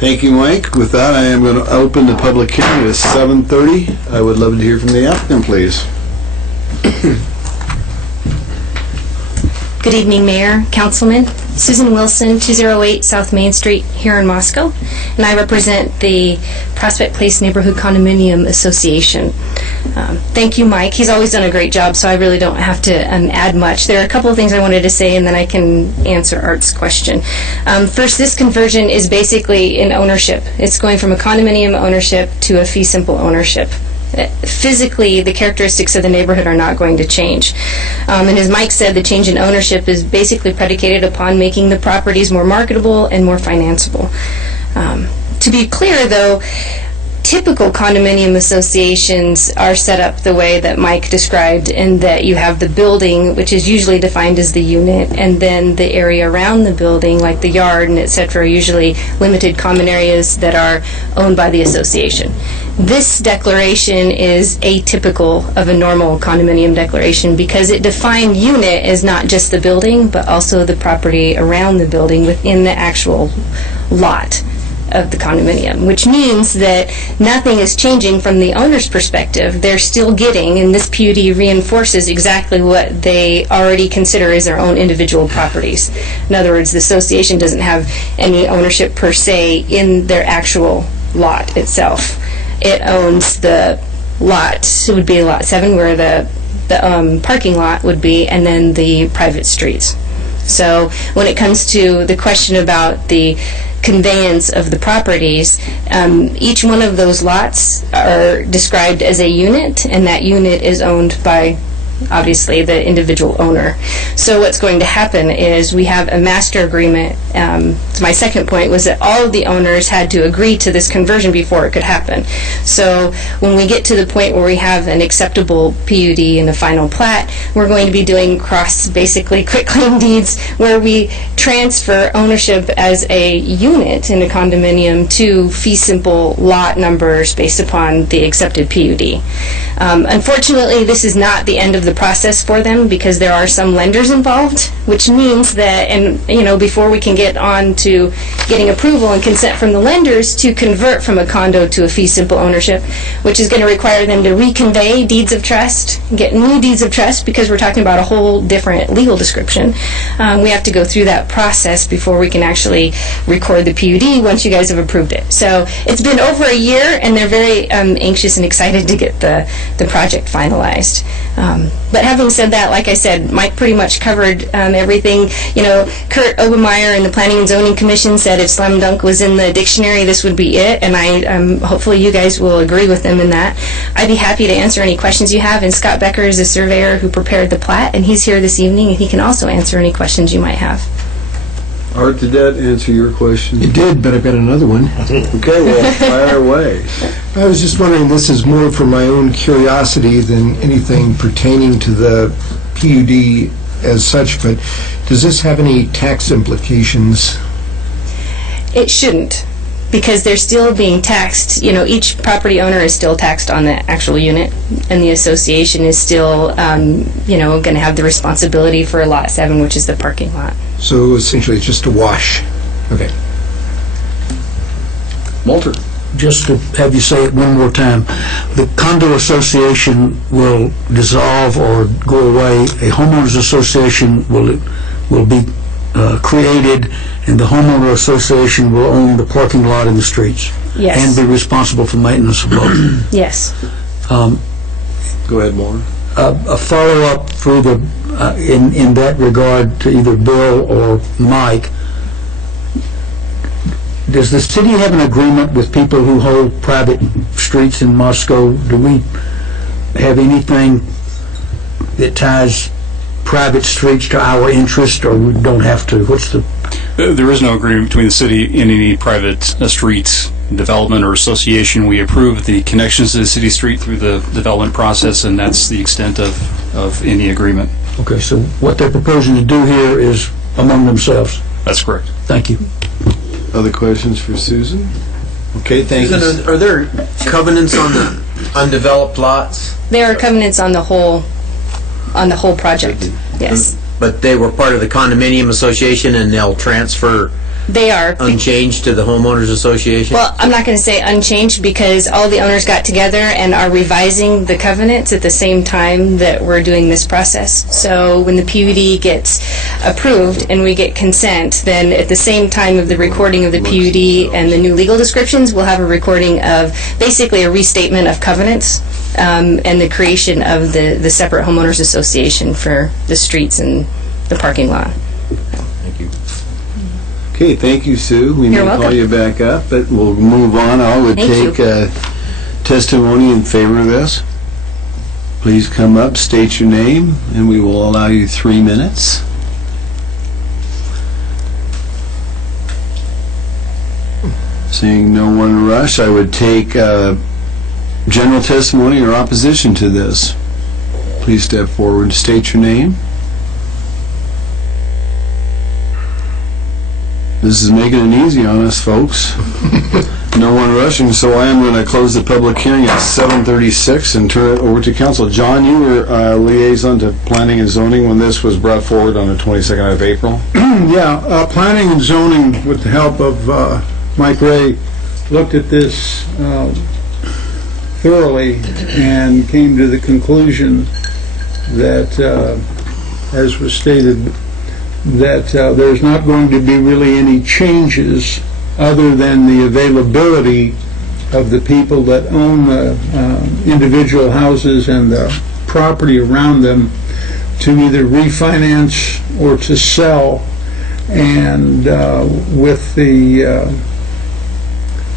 Thank you, Mike. With that, I am going to open the public hearing at 7:30. I would love to hear from the applicant, please. Good evening, Mayor, Councilman. Susan Wilson, 208 South Main Street here in Moscow, and I represent the Prospect Place Neighborhood Condominium Association. Thank you, Mike. He's always done a great job, so I really don't have to add much. There are a couple of things I wanted to say, and then I can answer Art's question. First, this conversion is basically an ownership. It's going from a condominium ownership to a fee simple ownership. Physically, the characteristics of the neighborhood are not going to change. And as Mike said, the change in ownership is basically predicated upon making the properties more marketable and more financeable. To be clear, though, typical condominium associations are set up the way that Mike described, in that you have the building, which is usually defined as the unit, and then the area around the building, like the yard and etc., are usually limited common areas that are owned by the association. This declaration is atypical of a normal condominium declaration because it defined unit as not just the building, but also the property around the building within the actual lot of the condominium, which means that nothing is changing from the owner's perspective. They're still getting, and this PUD reinforces exactly what they already consider as their own individual properties. In other words, the association doesn't have any ownership per se in their actual lot itself. It owns the lot. It would be lot 7 where the parking lot would be, and then the private streets. So when it comes to the question about the conveyance of the properties, each one of those lots are described as a unit, and that unit is owned by obviously the individual owner. So what's going to happen is we have a master agreement. My second point was that all of the owners had to agree to this conversion before it could happen. So when we get to the point where we have an acceptable PUD and a final plat, we're going to be doing basically quitclaim deeds where we transfer ownership as a unit in a condominium to fee simple lot numbers based upon the accepted PUD. Unfortunately, this is not the end of the process for them because there are some lenders involved, which means that, and before we can get on to getting approval and consent from the lenders to convert from a condo to a fee simple ownership, which is going to require them to reconvey deeds of trust, get new deeds of trust, because we're talking about a whole different legal description. We have to go through that process before we can actually record the PUD once you guys have approved it. So it's been over a year, and they're very anxious and excited to get the project finalized. But having said that, like I said, Mike pretty much covered everything. Kurt Obermeyer and the Planning and Zoning Commission said if slam dunk was in the dictionary, this would be it, and hopefully you guys will agree with them in that. I'd be happy to answer any questions you have, and Scott Becker is a surveyor who prepared the plat, and he's here this evening, and he can also answer any questions you might have. Art, did that answer your question? It did, but I've got another one. Okay, well, fire away. I was just wondering, this is more for my own curiosity than anything pertaining to the PUD as such, but does this have any tax implications? It shouldn't, because they're still being taxed. Each property owner is still taxed on the actual unit, and the association is still, going to have the responsibility for lot 7, which is the parking lot. So essentially it's just a wash. Okay. Walter. Just to have you say it one more time, the condo association will dissolve or go away. A homeowners association will be created, and the homeowner association will own the parking lot and the streets. Yes. And be responsible for maintenance of both. Yes. Go ahead, Warren. A follow-up through in that regard to either Bill or Mike. Does the city have an agreement with people who hold private streets in Moscow? Do we have anything that ties private streets to our interest, or we don't have to? There is no agreement between the city and any private streets development or association. We approve the connections to the city street through the development process, and that's the extent of any agreement. Okay, so what they're proposing to do here is among themselves. That's correct. Thank you. Other questions for Susan? Okay, thank you. Susan, are there covenants on the undeveloped lots? There are covenants on the whole project. Yes. But they were part of the condominium association, and they'll transfer They are. unchanged to the Homeowners Association? Well, I'm not going to say unchanged because all the owners got together and are revising the covenants at the same time that we're doing this process. So when the PUD gets approved and we get consent, then at the same time of the recording of the PUD and the new legal descriptions, we'll have a recording of basically a restatement of covenants and the creation of the separate homeowners association for the streets and the parking lot. Okay, thank you, Sue. We may You're call welcome. you back up, but we'll move on. I would Thank take testimony in favor of this. Please come up, state your name, and we will allow you 3 minutes. Seeing no one rush, I would take general testimony or opposition to this. Please step forward and state your name. This is making it easy on us, folks. No one rushing, so I am going to close the public hearing at 7:36 and turn it over to council. John, you were liaison to planning and zoning when this was brought forward on the 22nd of April. Yeah, planning and zoning, with the help of Mike Ray, looked at this thoroughly and came to the conclusion that, as was stated, that there's not going to be really any changes other than the availability of the people that own the individual houses and the property around them to either refinance or to sell. And with the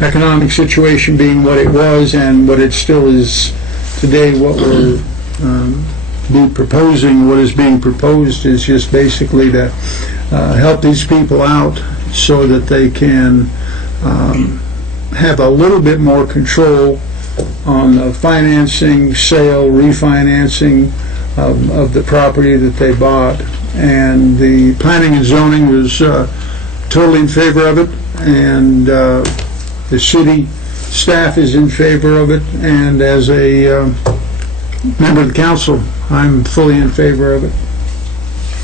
economic situation being what it was and what it still is today, what we're what is being proposed is just basically to help these people out so that they can have a little bit more control on the financing, sale, refinancing of the property that they bought. And the planning and zoning was totally in favor of it, and the city staff is in favor of it, and as a member of the council, I'm fully in favor of it.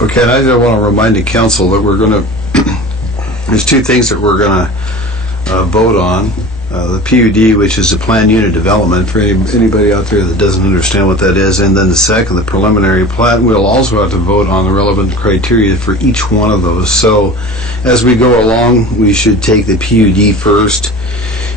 Okay, and I just want to remind the council that we're going to, there's two things that we're going to vote on. The PUD, which is the planned unit development, for anybody out there that doesn't understand what that is, and then the second, the preliminary plat. We'll also have to vote on the relevant criteria for each one of those. So as we go along, we should take the PUD first,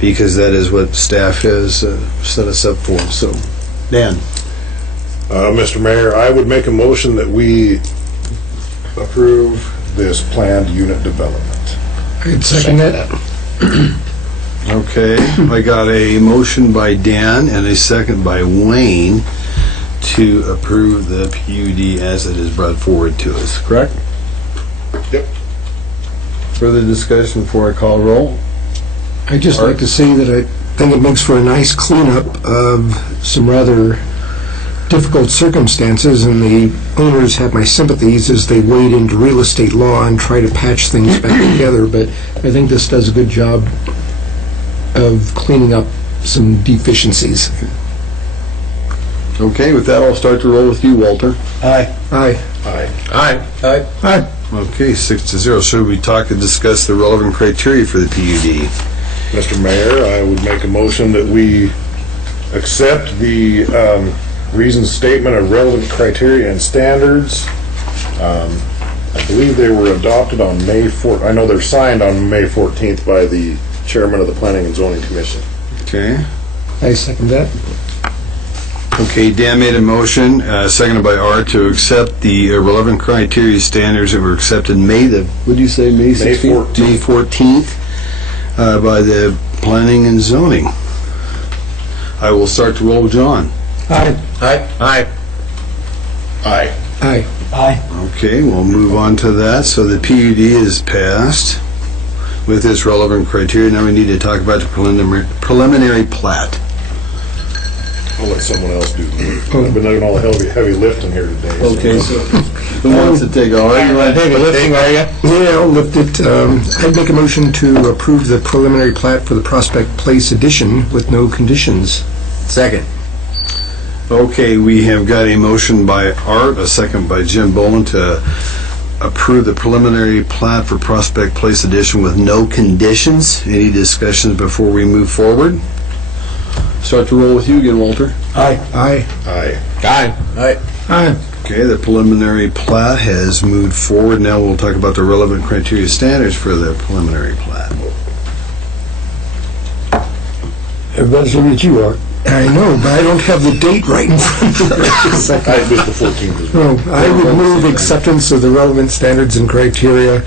because that is what staff has set us up for. So, Dan. Mr. Mayor, I would make a motion that we approve this planned unit development. I'd second that. Okay, I got a motion by Dan and a second by Wayne to approve the PUD as it is brought forward to us, correct? Yep. Further discussion before I call roll? I'd just like to say that I think it makes for a nice cleanup of some rather difficult circumstances, and the owners have my sympathies as they wade into real estate law and try to patch things back together, but I think this does a good job of cleaning up some deficiencies. Okay, with that, I'll start to roll with you, Walter. Aye. Aye. Aye. Aye. Okay, 6-0. Should we talk and discuss the relevant criteria for the PUD? Mr. Mayor, I would make a motion that we accept the reasoned statement of relevant criteria and standards. I believe they were adopted on May 4th. I know they're signed on May 14th by the chairman of the Planning and Zoning Commission. Okay. I second that. Okay, Dan made a motion, seconded by Art, to accept the relevant criteria standards that were accepted May 16th? May 14th by the Planning and Zoning. I will start to roll with John. Aye. Aye. Aye. Aye. Aye. Okay, we'll move on to that. So the PUD is passed with its relevant criteria. Now we need to talk about the preliminary plat. I'll let someone else do it. I've been doing all the heavy lifting here today. Okay, so who wants to take all right? You want to take a lifting, are you? Yeah, I'll lift it. I'd make a motion to approve the preliminary plat for the Prospect Place addition with no conditions. Second. Okay, we have got a motion by Art, a second by Jim Boland to approve the preliminary plat for Prospect Place Edition with no conditions. Any discussions before we move forward? Start to roll with you again, Walter. Aye. Aye. Aye. Okay, the preliminary plat has moved forward. Now we'll talk about the relevant criteria standards for the preliminary plat. Everybody's looking at you, Art. I know, but I don't have the date right in front of me. I was the 14th as well. No, I would move acceptance of the relevant standards and criteria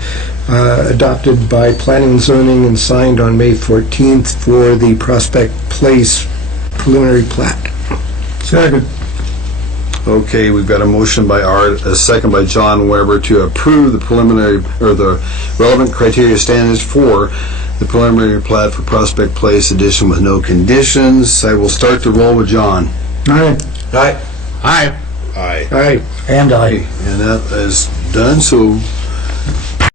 adopted by Planning and Zoning and signed on May 14th for the Prospect Place preliminary plat. Second. Okay, we've got a motion by Art, a second by John Weber to approve the preliminary, or the relevant criteria standards for the preliminary plat for Prospect Place Edition with no conditions. I will start the roll with John. Aye. Aye. Aye. Aye. And I. And that is done, so